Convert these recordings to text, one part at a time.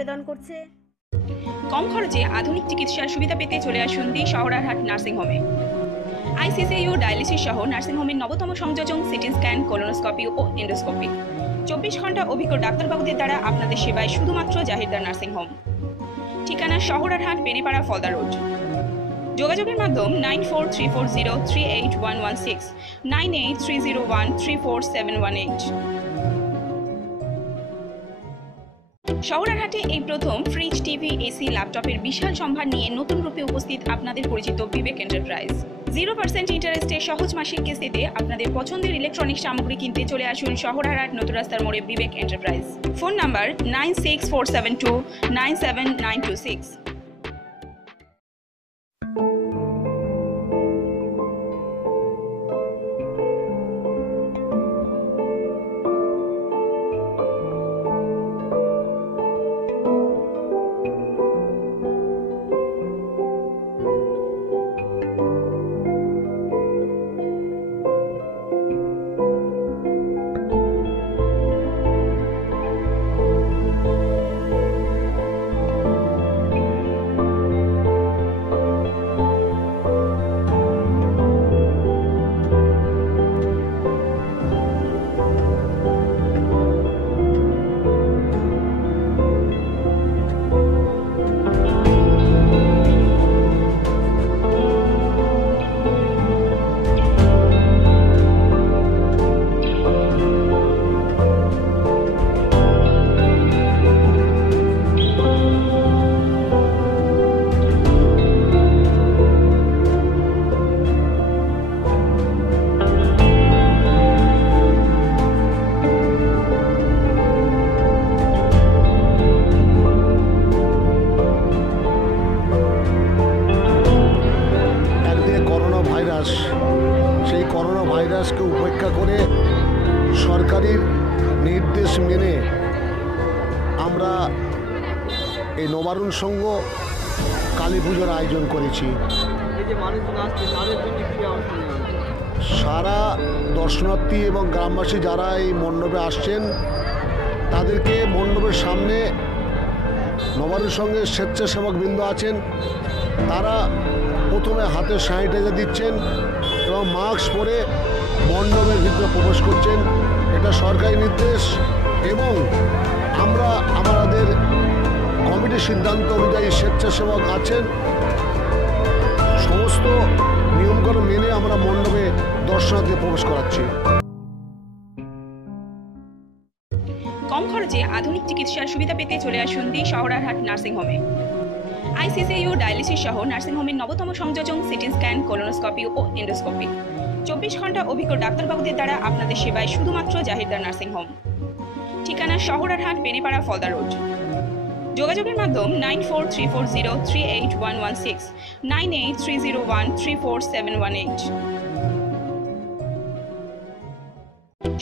নিবেদন করছে। কম খরচে আধুনিক চিকিৎসার সুবিধা পেতে চলে আসুন দি শহরারহাট নার্সিং হোমে। আইসিসিইউ ডায়ালিসিস সহ নার্সিং হোমের নবতম সংযোজন সিটি স্ক্যান, কোলোনোস্কোপি ও এন্ডোস্কোপি। 24 ঘন্টা অভিজ্ঞ ডাক্তারবাবুদের দ্বারা আপনাদের সেবায় শুধুমাত্র জাহিরদার নার্সিং হোম। ঠিকানা শহরারহাট, বেনিপাড়া, ফলদা রোড। যোগাযোগের মাধ্যম 9434038116, 9830134718। শহরারহাটে এই প্রথম ফ্রিজ, টিভি, এসি, ল্যাপটপের বিশাল সম্ভার নিয়ে নতুন রূপে উপস্থিত আপনাদের পরিচিত বিবেক এন্টারপ্রাইজ। 0% ইন্টারেস্টে সহজ মাসিক কিস্তিতে আপনাদের পছন্দের ইলেকট্রনিক্স সামগ্রী কিনতে চলে আসুন শহরারহাট নতুন রাস্তার মোড়ে বিবেক এন্টারপ্রাইজ। Phone number 9647297926। সেই করোনা ভাইরাসকে উপেক্ষা করে সরকারের নির্দেশ মেনে আমরা এই নবারুণ সংঘ কালী পুজোর আয়োজন করেছি। সারা দর্শনার্থী এবং গ্রামবাসী যারা এই মণ্ডপে আসছেন তাদেরকে মণ্ডপের সামনে নবারুণ সংঘের স্বেচ্ছাসেবকবৃন্দ আছেন, তারা প্রথমে হাতে স্যানিটাইজার দিচ্ছেন এবং মাস্ক পরে মণ্ডপের ভিতরে প্রবেশ করছেন। এটা সরকারি নির্দেশ এবং আমরা আমাদের কমিটির সিদ্ধান্ত অনুযায়ী স্বেচ্ছাসেবক আছেন, সমস্ত নিয়মকানুন মেনে আমরা মণ্ডপে দর্শনার্থী প্রবেশ করাচ্ছি। কম খরচে আধুনিক চিকিৎসার সুবিধা পেতে চলে আসুন দি শহরারহাট নার্সিং হোমে। আইসিসিইউ ডায়ালিসিস সহ নার্সিং হোমের নবতম সংযোজন সিটি স্ক্যান, কোলোনোস্কোপি ও এন্ডোস্কোপি। 24 ঘন্টা অভিজ্ঞ ডাক্তারবাবুদের দ্বারা আপনাদের সেবায় শুধুমাত্র জাহিরদার নার্সিং হোম। ঠিকানা শহরারহাট, বেনিপাড়া, ফলদা রোড। যোগাযোগের মাধ্যম 9434038116, 9830134718।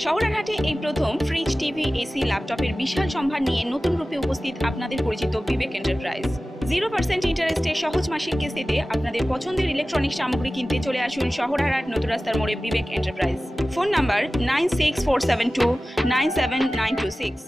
শহরারহাটে এই প্রথম ফ্রিজ, টিভি, এসি, ল্যাপটপের বিশাল সম্ভার নিয়ে নতুন রূপে উপস্থিত আপনাদের পরিচিত বিবেক এন্টারপ্রাইজ। 0% ইন্টারেস্টে সহজ মাসিক কিস্তিতে আপনাদের পছন্দের ইলেকট্রনিক্স সামগ্রী কিনতে চলে আসুন শহরারহাট নতুন রাস্তার মোড়ে বিবেক এন্টারপ্রাইজ। Phone number 9647297926।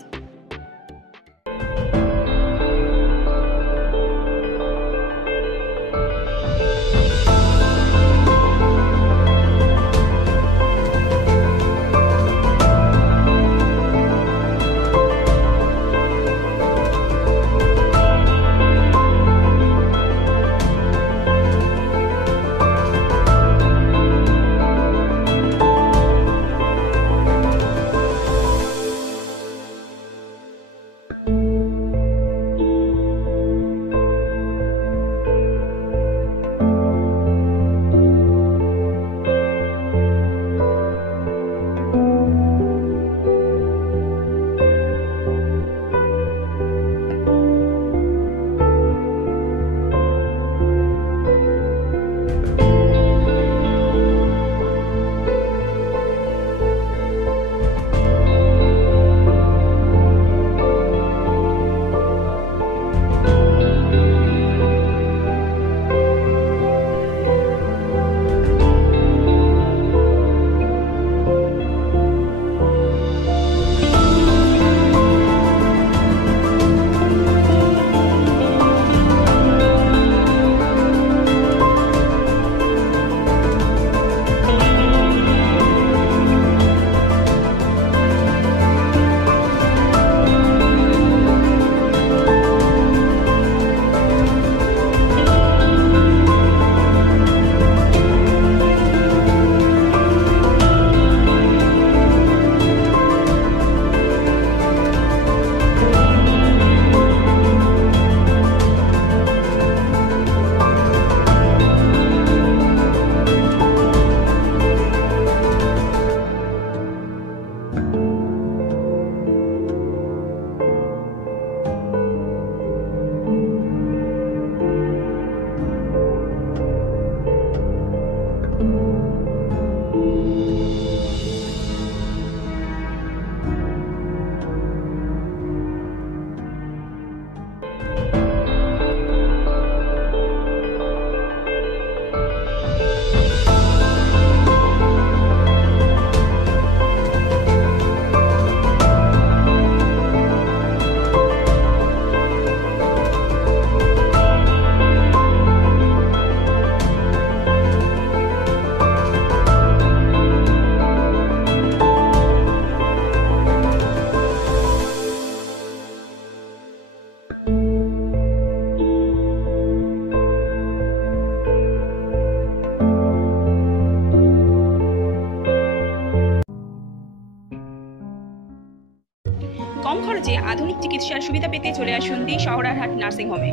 আধুনিক চিকিৎসার সুবিধা পেতে চলে আসুন দি শহরারহাট নার্সিং হোমে।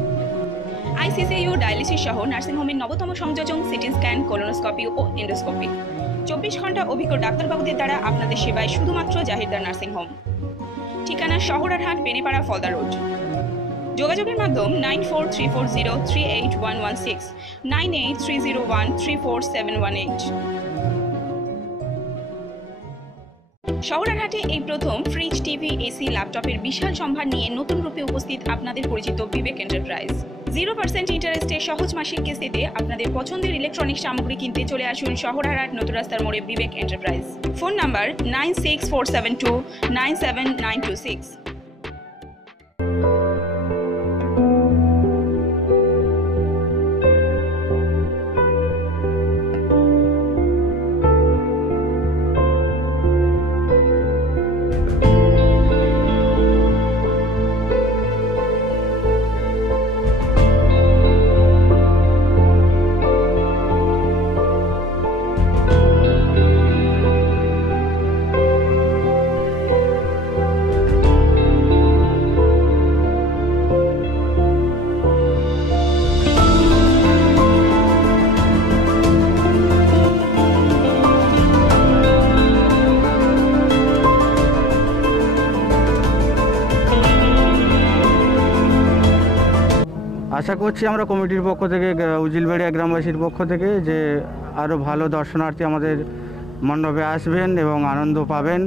আইসিসিইউ ডায়ালিসিস সহ নার্সিং হোমের নবতম সংযোজন সিটি স্ক্যান, কোলোনোস্কোপি ও এন্ডোস্কোপি। 24 ঘন্টা অভিজ্ঞ ডাক্তারবাবুদের দ্বারা আপনাদের সেবায় শুধুমাত্র জাহিরদার নার্সিং হোম। ঠিকানা শহরারহাট, বেনেপাড়া, ফলদা রোড। যোগাযোগের মাধ্যম 9434038116, 9830134718। শহরারহাটে এই প্রথম ফ্রিজ, টিভি, এসি, ল্যাপটপের বিশাল সম্ভার নিয়ে নতুন রূপে উপস্থিত আপনাদের পরিচিত বিবেক এন্টারপ্রাইজ। 0% ইন্টারেস্টে সহজ মাসিক কিস্তিতে আপনাদের পছন্দের ইলেকট্রনিক সামগ্রী কিনতে চলে আসুন শহরারহাট নতুন রাস্তার মোড়ে বিবেক এন্টারপ্রাইজ। Phone number 9647297926। আশা করছি আমরা কমিটির পক্ষ থেকে, উজিলবেড়িয়া গ্রামবাসীর পক্ষ থেকে, যে আরও ভালো দর্শনার্থী আমাদের মণ্ডপে আসবেন এবং আনন্দ পাবেন।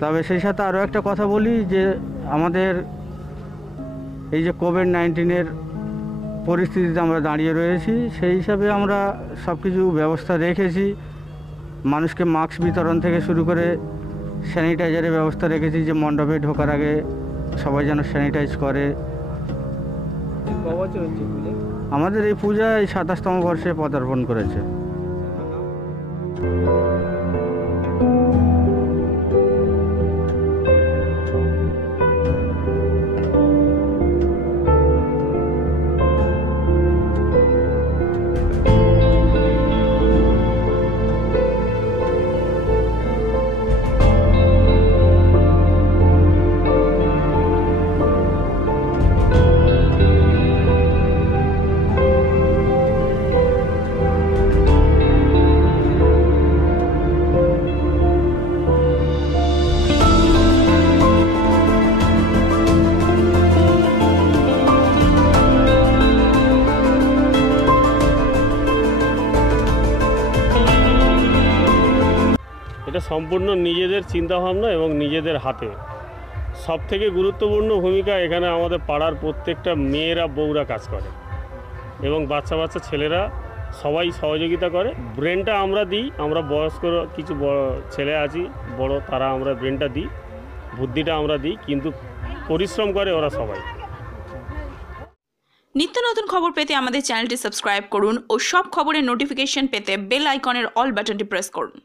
তবে সেই সাথে আরও একটা কথা বলি, যে আমাদের এই যে কোভিড-19 পরিস্থিতিতে আমরা দাঁড়িয়ে রয়েছি, সেই হিসাবে আমরা সব কিছু ব্যবস্থা রেখেছি। মানুষকে মাস্ক বিতরণ থেকে শুরু করে স্যানিটাইজারের ব্যবস্থা রেখেছি, যে মণ্ডপে ঢোকার আগে সবাই যেন স্যানিটাইজ করে। আমাদের এই পূজায় 27তম বর্ষে পদার্পণ করেছে। এটা সম্পূর্ণ নিজেদের চিন্তাভাবনা এবং নিজেদের হাতে। সবথেকে গুরুত্বপূর্ণ ভূমিকা এখানে আমাদের পাড়ার প্রত্যেকটা মেয়েরা, বউরা কাজ করে এবং বাচ্চা বাচ্চা ছেলেরা সবাই সহযোগিতা করে। ব্রেনটা আমরা দিই, আমরা বয়স্ক কিছু ছেলে আছি বড়, তারা আমরা ব্রেনটা দিই, বুদ্ধিটা আমরা দিই, কিন্তু পরিশ্রম করে ওরা সবাই। নিত্য নতুন খবর পেতে আমাদের চ্যানেলটি সাবস্ক্রাইব করুন ও সব খবরের নোটিফিকেশন পেতে বেল আইকনের অল বাটনটি প্রেস করুন।